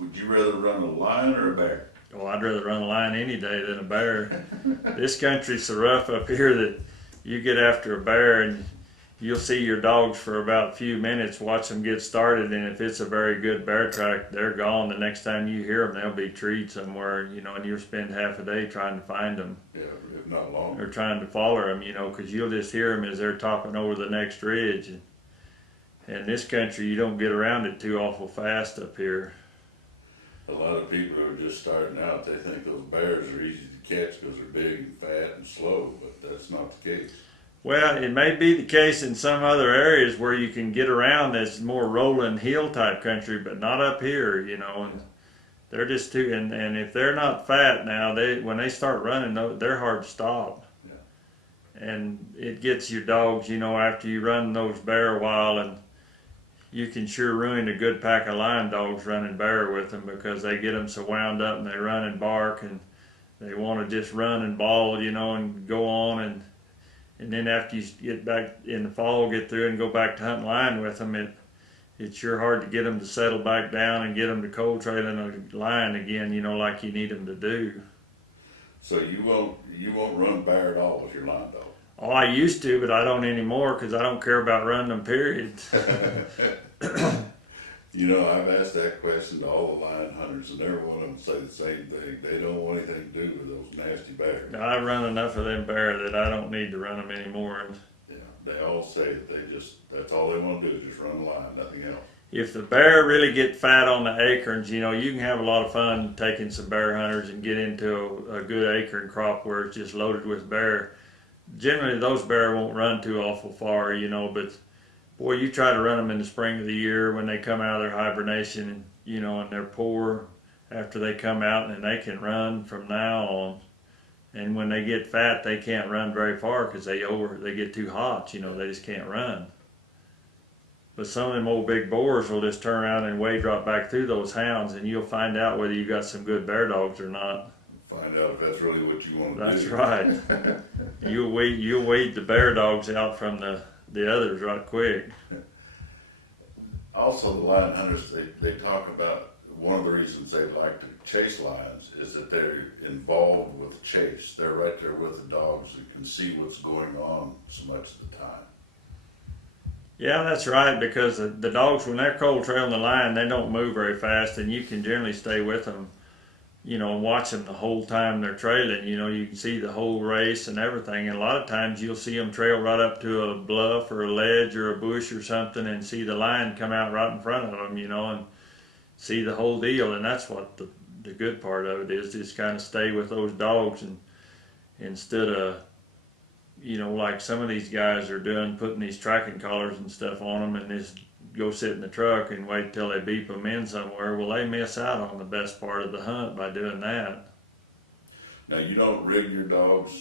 Would you rather run a lion or a bear? Well, I'd rather run a lion any day than a bear. This country's so rough up here that you get after a bear and you'll see your dogs for about a few minutes, watch them get started, and if it's a very good bear track, they're gone. The next time you hear them, they'll be treed somewhere, and you'll spend half a day trying to find them. Yeah, if not longer. Or trying to follow them, because you'll just hear them as they're topping over the next ridge. And this country, you don't get around it too awful fast up here. A lot of people who are just starting out, they think those bears are easy to catch because they're big and fat and slow, but that's not the case. Well, it may be the case in some other areas where you can get around that's more rolling hill type country, but not up here, and they're just too, and if they're not fat now, when they start running, they're hard to stop. Yeah. And it gets your dogs, after you run those bear a while, and you can sure ruin a good pack of lion dogs running bear with them because they get them so wound up and they run and bark and they want to just run and bawl, and go on, and then after you get back in the fall, get through and go back to hunting lion with them, it's sure hard to get them to settle back down and get them to cold trailing a lion again, like you need them to do. So you won't run bear at all with your lion dog? Oh, I used to, but I don't anymore because I don't care about running them, period. I've asked that question to all the lion hunters, and every one of them say the same thing. They don't want anything to do with those nasty bears. I run enough of them bear that I don't need to run them anymore. Yeah, they all say that's all they want to do is just run a lion, nothing else. If the bear really get fat on the acorns, you can have a lot of fun taking some bear hunters and get into a good acorn crop where it's just loaded with bear. Generally, those bear won't run too awful far, but boy, you try to run them in the spring of the year when they come out of their hibernation, and they're poor after they come out, and they can run from now on. And when they get fat, they can't run very far because they get too hot, they just can't run. But some of them old big boars will just turn around and way drop back through those hounds, and you'll find out whether you got some good bear dogs or not. Find out if that's really what you want to do. That's right. You'll weed the bear dogs out from the others right quick. Also, the lion hunters, they talk about one of the reasons they like to chase lions is that they're involved with chase. They're right there with the dogs and can see what's going on so much of the time. Yeah, that's right, because the dogs, when they're cold trailing the lion, they don't move very fast, and you can generally stay with them, and watch them the whole time they're trailing. You can see the whole race and everything, and a lot of times you'll see them trail right up to a bluff or a ledge or a bush or something and see the lion come out right in front of them, and see the whole deal. And that's what the good part of it is, just kind of stay with those dogs, and instead of like some of these guys are doing, putting these tracking collars and stuff on them and just go sit in the truck and wait till they beep them in somewhere. Well, they miss out on the best part of the hunt by doing that. Now, you don't rig your dogs